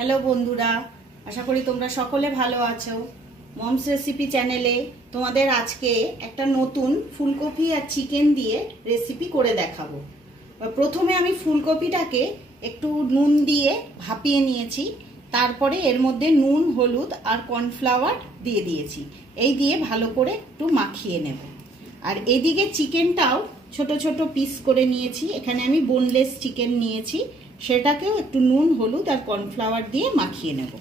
Hello বন্ধুরা, আশা করি তোমরা সকলে ভালো আছো। মমস রেসিপি চ্যানেলে তোমাদের আজকে একটা নতুন ফুলকপি আর চিকেন দিয়ে রেসিপি করে দেখাবো। প্রথমে আমি ফুলকপিটাকে একটু নুন দিয়ে ভাপিয়ে নিয়েছি, তারপরে এর মধ্যে নুন, হলুদ আর কর্নফ্লাওয়ার দিয়ে দিয়েছি। এই দিয়ে ভালো করে একটু মাখিয়ে নেব। আর এদিকে চিকেনটাও ছোট ছোট পিস করে নিয়েছি। এখানে আমি বোনলেস চিকেন নিয়েছি, সেটাকেও একটু নুন, হলুদ আর কর্নফ্লাওয়ার দিয়ে মাখিয়ে নেব।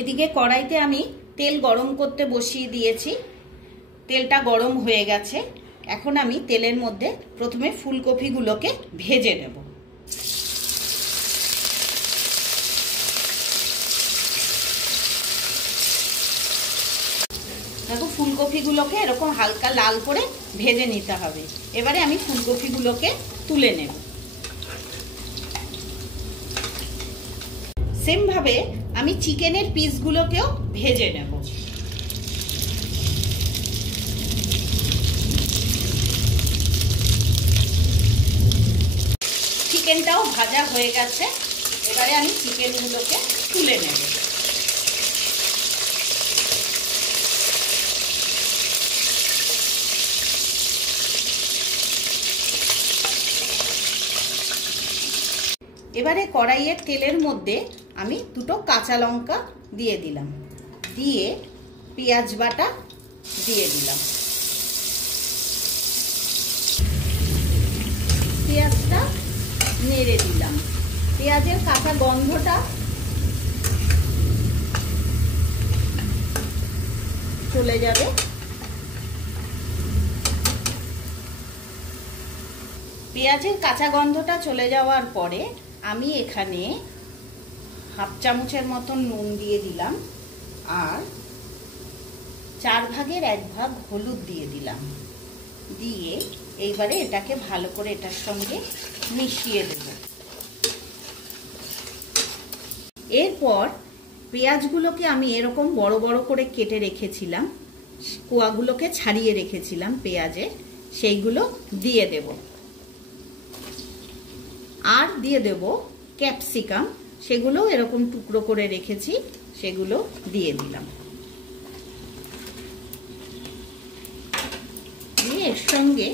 এদিকে কড়াইতে আমি তেল গরম করতে বসিয়ে দিয়েছি। তেলটা গরম হয়ে গেছে। এখন আমি তেলের মধ্যে প্রথমে ফুলকপিগুলোকে ভেজে নেব। দেখো, ফুলকপিগুলোকে এরকম হালকা লাল করে ভেজে নিতে হবে। এবারে আমি ফুলকপিগুলোকে তুলে নেব। সেম ভাবে আমি চিকেনের পিসগুলোকেও ভেজে নেব। চিকেনটাও ভাজা হয়ে গেছে। এবারে আমি চিকেনগুলোকে তুলে নেব। এবারে কড়াইয়ের তেলের মধ্যে আমি দুটো কাঁচা লঙ্কা দিয়ে দিলাম, দিয়ে পেঁয়াজ বাটা দিয়ে দিলাম। পেঁয়াজটা নেড়ে দিলাম। পেঁয়াজের কাঁচা গন্ধটা চলে যাবে। পেঁয়াজের কাঁচা গন্ধটা চলে যাওয়ার পরে আমি এখানে হাফ চামচের মতন নুন দিয়ে দিলাম আর 4 ভাগের 1 ভাগ হলুদ দিয়ে দিলাম। দিয়ে এইবারে এটাকে ভালো করে এটার সঙ্গে মিশিয়ে দেব। এরপর পেঁয়াজগুলোকে আমি এরকম বড় বড় করে কেটে রেখেছিলাম, কোয়াগুলোকে ছাড়িয়ে রেখেছিলাম পেঁয়াজে, সেইগুলো দিয়ে দেব। আর দিয়ে দেব ক্যাপসিকাম, সেগুলো এরকম টুকরো করে রেখেছি, সেগুলো দিয়ে দিলাম। দিয়ে এর সঙ্গে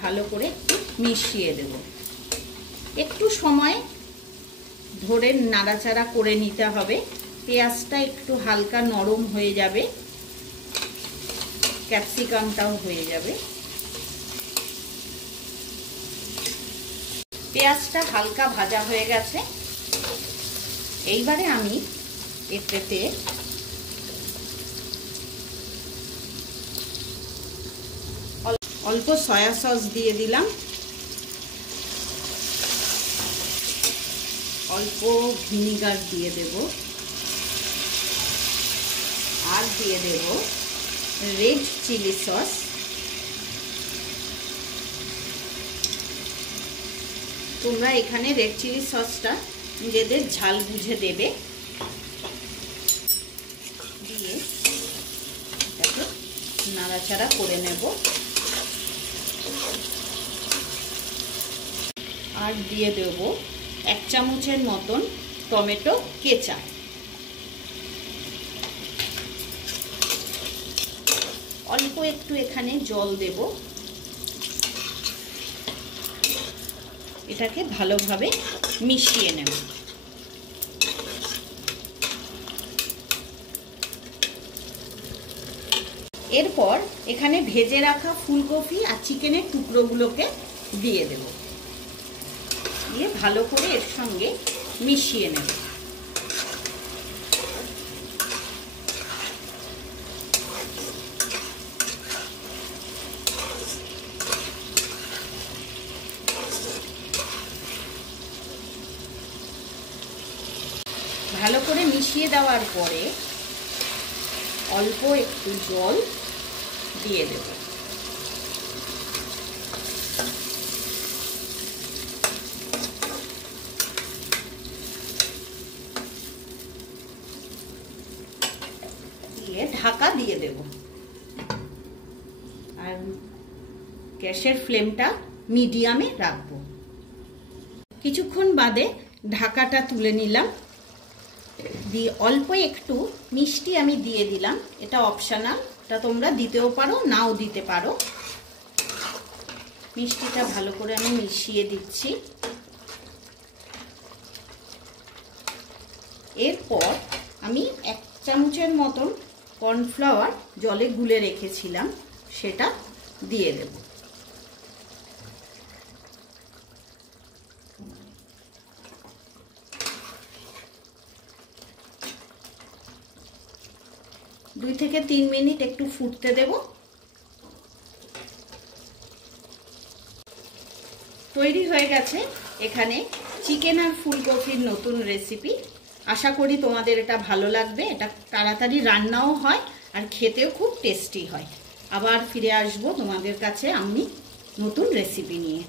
ভালো করে মিশিয়ে দেব। একটু সময় ধরে নাড়াচাড়া করে নিতে হবে। পেঁয়াজটা একটু হালকা নরম হয়ে যাবে, ক্যাপসিকামটাও হয়ে যাবে। পেঁয়াজটা হালকা ভাজা হয়ে গেছে। এইবারে আমি এতে অল্প সয়া সস দিয়ে দিলাম, অল্প ভিনিগার দিয়ে দেব, আর দিয়ে দেব রেড চিলি সস। তোমরা এখানে রেড চিলি সসটা নিজেদের ঝাল বুঝে দেবে। দিয়ে এটাকে নাড়াচাড়া করে নেব। আর দিয়ে দেব 1 চামচের মতন টমেটো কেচাপ। অল্প একটু এখানে জল দেব। এটাকে ভালোভাবে মিশিয়ে নেব। এরপর এখানে ভেজে রাখা ফুলকপি আর চিকেনের টুকরোগুলোকে দিয়ে দেব। দিয়ে ভালো করে এর সঙ্গে মিশিয়ে নেব। ভালো করে মিশিয়ে দেওয়ার পরে অল্প একটু জল দিয়ে দেব। দিয়ে ঢাকা দিয়ে দেব। আর গ্যাসের ফ্লেমটা মিডিয়ামে রাখবো। কিছুক্ষণ বাদে ঢাকাটা তুলে নিলাম, দিয়ে অল্প একটু মিষ্টি আমি দিয়ে দিলাম। এটা অপশনাল, এটা তোমরা দিতেও পারো নাও দিতে পারো। মিষ্টিটা ভালো করে আমি মিশিয়ে দিচ্ছি। এরপর আমি 1 চামচের মতন কর্নফ্লাওয়ার জলে গুলে রেখেছিলাম, সেটা দিয়ে দেব। দুই থেকে 3 মিনিট একটু ফুটতে দেব। তৈরি হয়ে গেছে এখানে চিকেন আর ফুলকপির নতুন রেসিপি। আশা করি তোমাদের এটা ভালো লাগবে। এটা তাড়াতাড়ি রান্নাও হয় আর খেতেও খুব টেস্টি হয়। আবার ফিরে আসবো তোমাদের কাছে আমি নতুন রেসিপি নিয়ে।